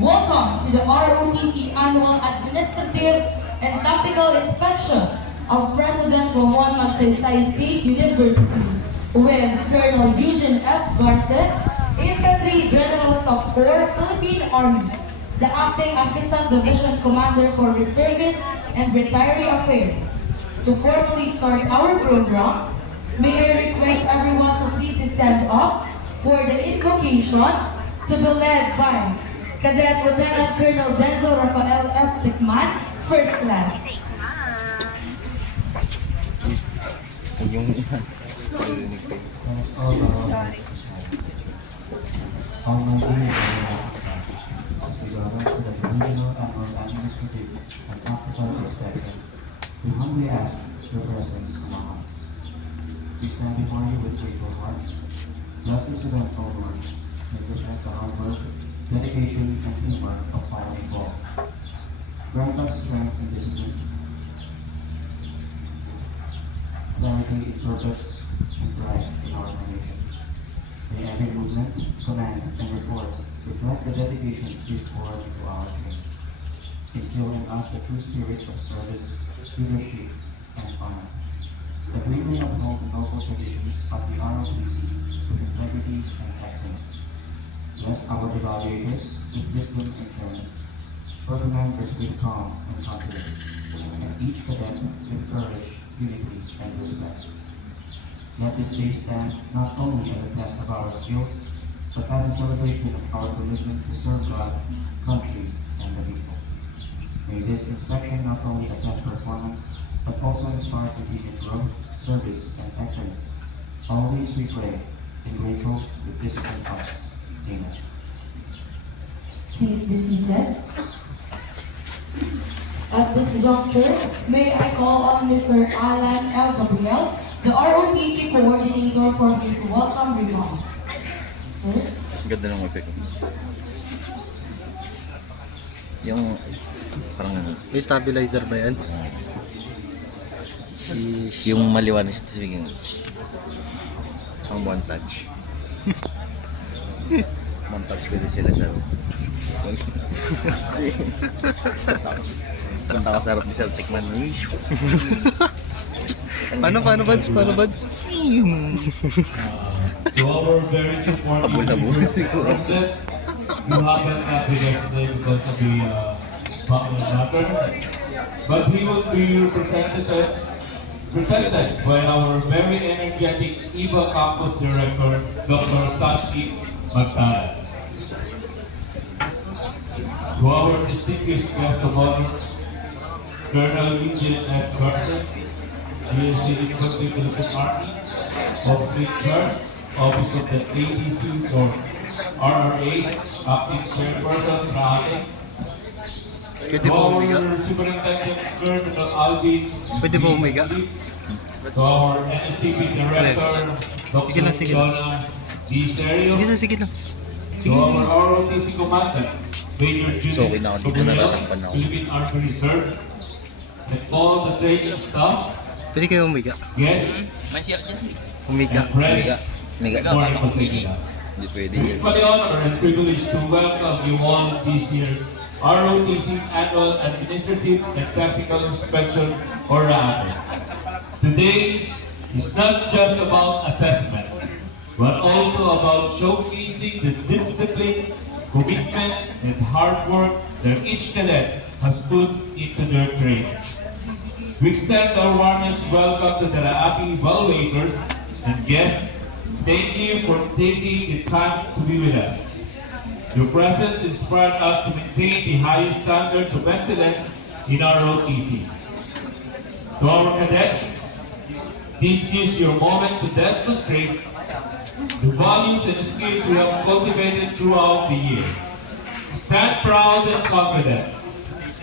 Welcome to the ROTC Annual Administrative and Tactical Inspection of President Ramon Magsaysay State University with Colonel Eugene F. Garcet, Infantry General Staff Corps, Philippine Army, the Acting Assistant Division Commander for Reservists and Retiree Affairs. To formally start our program, may I request everyone to please stand up for the invocation to be led by Cadet Lieutenant Colonel Denzo Rafael F. Tikman, First Class. Yes. Yung narinig ko. Ang naging siguro to the Regional Annual Administrative and Tactical Inspection, we humbly ask your presence among us. We stand before you with grateful hearts. Bless this event, O Lord, and reflect the hard work, dedication, and teamwork of all involved. Grant us strength and discipline, clarity in purpose, and pride in our nation. May every movement, command, and report reflect the dedication we pour into our training. Instill in us the true spirit of service, leadership, and honor. That we may uphold the noble traditions of the ROTC with integrity and excellence. Bless our evaluators with wisdom and fairness, for the members with calm and confidence, and each cadet with courage, unity, and respect. Let this day stand not only as a test of our skills, but as a celebration of our commitment to serve God, country, and the people. May this inspection not only assess performance, but also inspire continued growth, service, and excellence. Always we pray, and grateful with disciplined hearts. Amen. Please be seated. At this juncture, may I call on Mr. Alan L. Gabriel, the ROTC coordinator, for his welcome remarks. Sir? Ganda ng effect. Yung parang ano. May stabilizer ba yan? Yung maliwanag siya, tapos bigyan ang one touch. One touch pwede sila sa kanta ka sarap ni Celtic man. Paano Buds? To our very supportive president, you haven't met with us today because of the family matter, but he will be presented by our very energetic IBA Campus Director, Dr. Santi Martaras. To our distinguished guest of honor, Colonel Eugene F. Garcet, GSC Infantry Philippine Army, Officer in Charge, Office of the ADC or RRA, Acting Chairperson, Rahate. Pwede To ba our umiga? Superintendent Colonel Alvin. Pwede ba umiga? To our NSTP Director, Sige lang, Dr. sige lang. Jonah D. Serio. Sige lang. To our ROTC Commander, Major So, Judith hindi ko na natatampan ako. Philippine Army Reserve, and all the training staff, Pwede kayo umiga. guests, Umiga. and press. Mega. Morning po sa inyo. Hindi pwede It's yan. for the honor and privilege to welcome you all this year ROTC Annual Administrative and Practical Inspection or RAAD. Today is not just about assessment, but also about showcasing the discipline, commitment, and hard work that each cadet has put into their training. We extend our warmest welcome to the RAAD evaluators and guests. Thank you for taking the time to be with us. Your presence inspired us to maintain the highest standards of excellence in our ROTC. To our cadets, this is your moment to demonstrate the values and skills you have cultivated throughout the year. Stand proud and confident.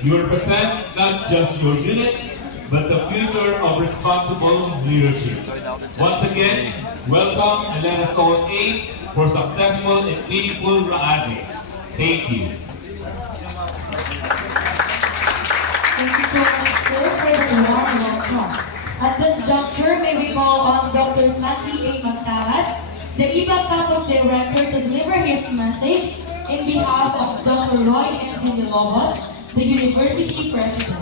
You represent not just your unit, but the future of responsible leadership. Once again, welcome and let us all aim for successful and meaningful RAAD. Thank you. Thank you so much, sir, for the warm welcome. At this juncture, may we call on Dr. Santi A. Martaras, the IBA Campus Director, to deliver his message in behalf of Dr. Roy M. Villalobos, the University President.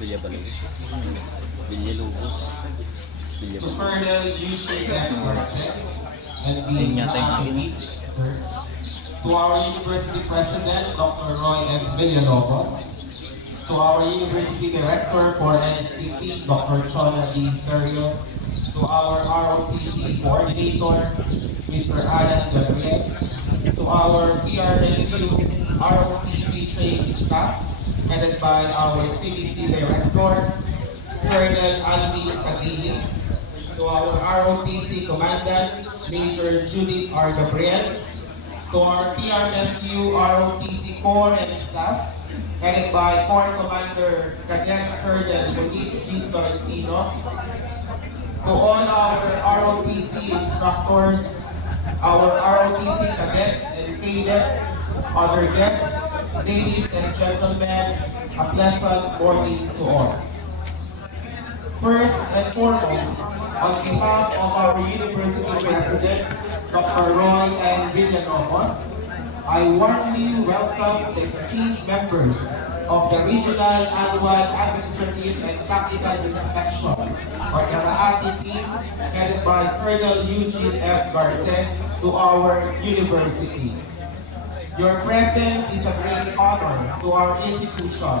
Bilyabalubos. Bilyalubos. To Bilyabalubos. Colonel Eugene F. Garcet and the Ayun yata yung akin. to our University President, Dr. Roy M. Villalobos, to our University Director for NSCP, Dr. Chona D. Serio, to our ROTC Coordinator, Mr. Alan Gabriel, to our PRSU ROTC training staff, headed by our CDC Director, Colonel Almi Cadillo, to our ROTC Commandant, Major Judith R. Gabriel, to our PRSU ROTC Corps and staff, headed by Corps Commander Cadet Colonel Monique G. Tolentino, to all our ROTC instructors, our ROTC cadets and cadets, other guests, ladies and gentlemen, a pleasant morning to all. First and foremost, on behalf of our University President, Dr. Roy M. Villalobos, I warmly welcome the esteemed members of the Regional Annual Administrative and Tactical Inspection, or the RAATI team, headed by Colonel Eugene F. Garcet, to our university. Your presence is a great honor to our institution,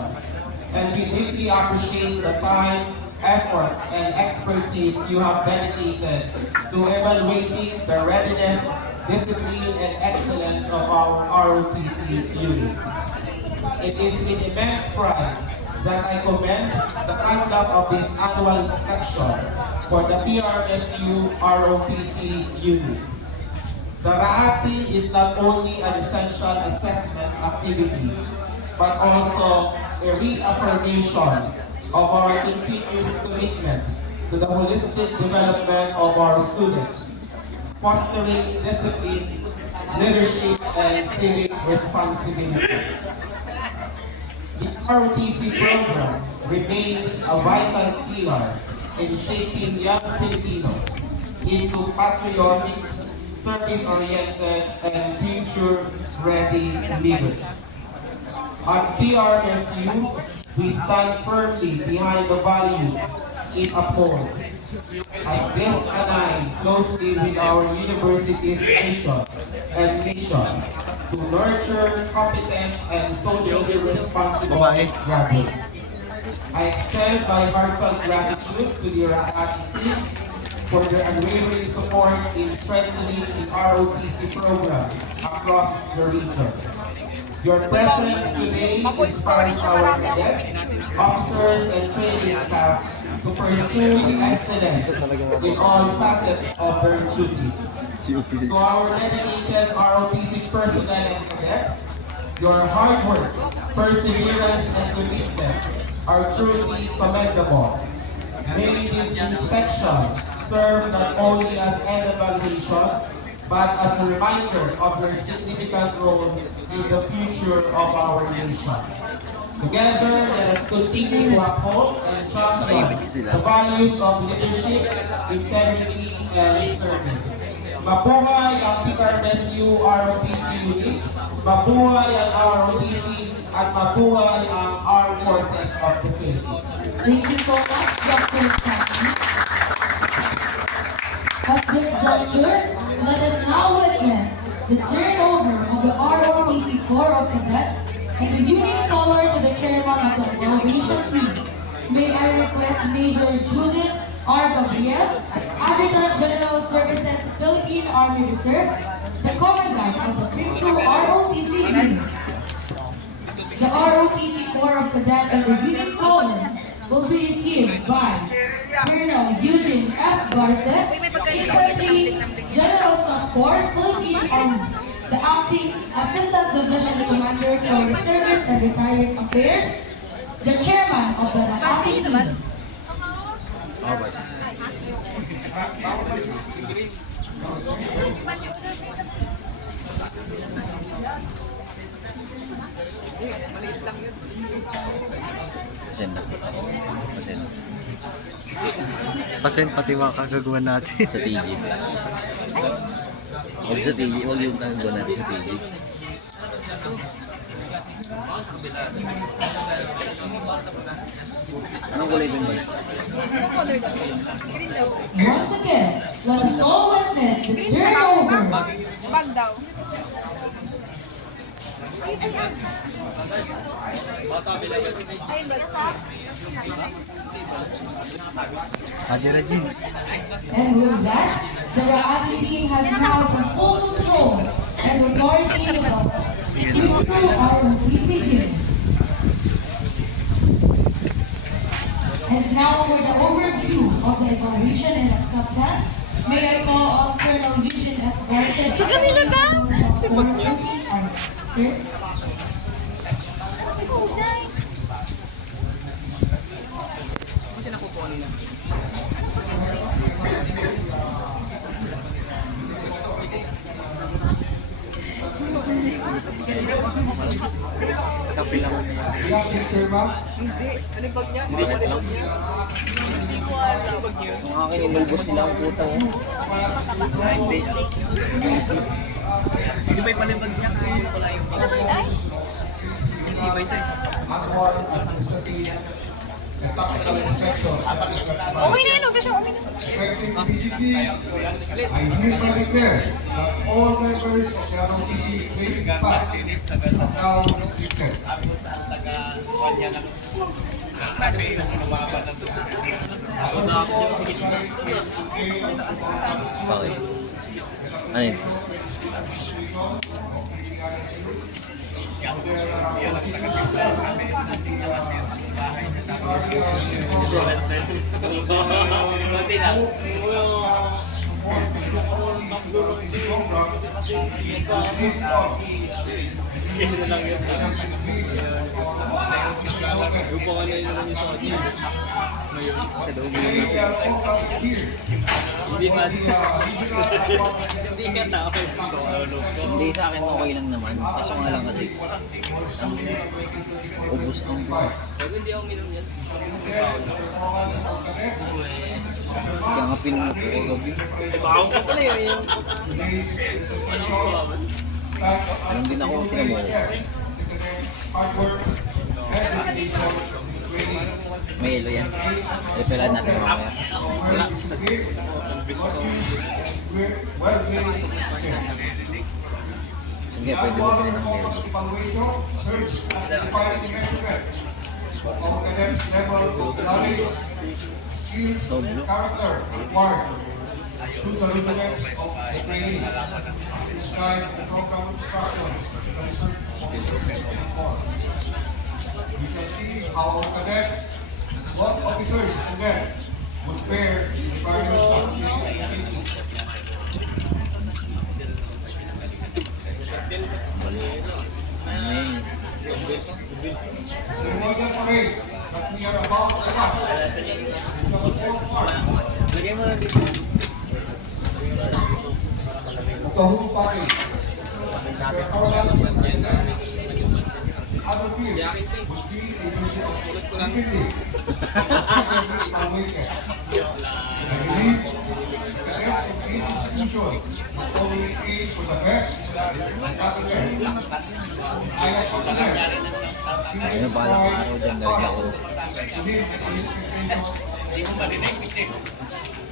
and we deeply appreciate the time, effort, and expertise you have dedicated to evaluating the readiness, discipline, and excellence of our ROTC unit. It is with immense pride that I commend the conduct of this annual inspection for the PRSU ROTC unit. The RAATI is not only an essential assessment activity, but also a reaffirmation of our continuous commitment to the holistic development of our students, fostering discipline, leadership, and civic responsibility. The ROTC program remains a vital pillar in shaping young Filipinos into patriotic, service-oriented, and future-ready leaders. At PRSU, we stand firmly behind the values it upholds, as this align closely with our university's mission and mission to nurture competent and socially responsible graduates. I extend my heartfelt gratitude to the RAATI team for their unwavering support in strengthening the ROTC program across the region. Your presence today inspires our cadets, officers, and training staff to pursue excellence in all facets of their duties. To our dedicated ROTC personnel and cadets, your hard work, perseverance, and commitment are truly commendable. May this inspection serve not only as an evaluation, but as a reminder of your significant role in the future of our nation. Together, let us continue to uphold and champion the values of leadership, integrity, and service. Mabuhay ang PRSU ROTC unit, mabuhay ang ROTC, at mabuhay ang Armed Forces of the Philippines. Thank you so much, Dr. Saki. At this juncture, let us now witness the turnover of the ROTC Corps of Cadets and the unit color to the chairman of the graduation team. May I request Major Judith R. Gabriel, Adjutant General Services, Philippine Army Reserve, the Commandant of the Prinsu ROTC unit. The ROTC Corps of Cadets and the unit color will be received by Colonel Eugene F. Garcet, Infantry General Staff Corps, Philippine Army, the Acting Assistant Division Commander for the Service and Retirees Affairs, the Chairman of the RAATI team. Pasend na. Pasend. Pasend pati mga kagagawa natin. Sa TG. Huwag sa TJ, huwag yung tango natin sa TJ. Anong kulay ba yung bags? Anong color daw? Green daw. Once again, let us all witness the turnover. Bag daw. Ayun ba? Adi Regine. And with that, the Raati team has now the full control and authority of our PCU. And now for the overview of the evaluation and acceptance, may I call on Colonel Eugene F. Garcia. Sa kanila daw? Sir? Kape lang. Yeah, picture ma'am. Ang akin, inubos nila ang puta. Hindi ba yung palibag niya? Annual Administrative and Tactical Inspection. Okay na yun. Huwag na siya. Okay na. Effective immediately, I hereby declare that all members of the ROTC training staff are now restricted. Bakit? Ano yun? Hindi, sa akin okay lang naman. Kaso nga lang kasi ubos ang kaya nga pinuno ko kagabi. Alam din ako, tinan mo. Hard work and dedication training. May yelo yan. Repelan natin mamaya. Where is to give, well, really success. Sige, pwede mo pinili ng yelo. Evaluation serves as the defining measurement of cadets' level of knowledge, skills, and character required through the rudiments of the training. Describe the program instructions to the research officers of the course. You shall see how our cadets, both officers and men, would fare in the various activities. Ceremonial parade that we are about to watch is a small part of the whole parade. Where our lads and cadets, other peers would be able to evenly awaken. I believe the cadets of this institution always aim for the best and not the best. I am confident. Ano ba lang araw dyan dahil ako?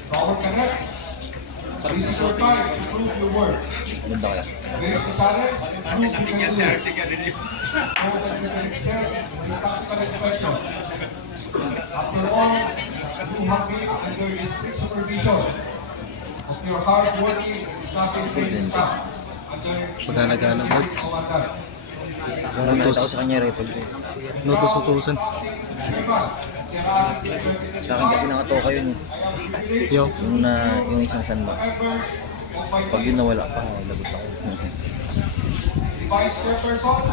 Our cadets, this is your time to prove your work. Ganda kaya? Face the challenge and prove you can do it. So that you can excel in this tactical inspection. After all, you have been under the strict supervision of your hard-working and snapping training staff under Pagana-gana, your Marks. commandant. Parang nakita ko sa kanya report ko. Nutus-utusan. Sa akin kasi nakatoka yun eh. Yo. Yung isang sandbag. Pag yun nawala pa, lagot ako. Vice Chairperson,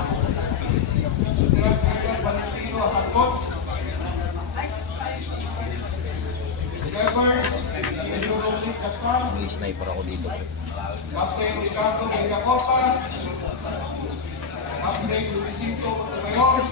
Lieutenant Colonel Valentino Asangkot, members, Major Romney Gaspar, May sniper ako dito. Captain Ricardo Villacorta, Captain Luisito Montemayor,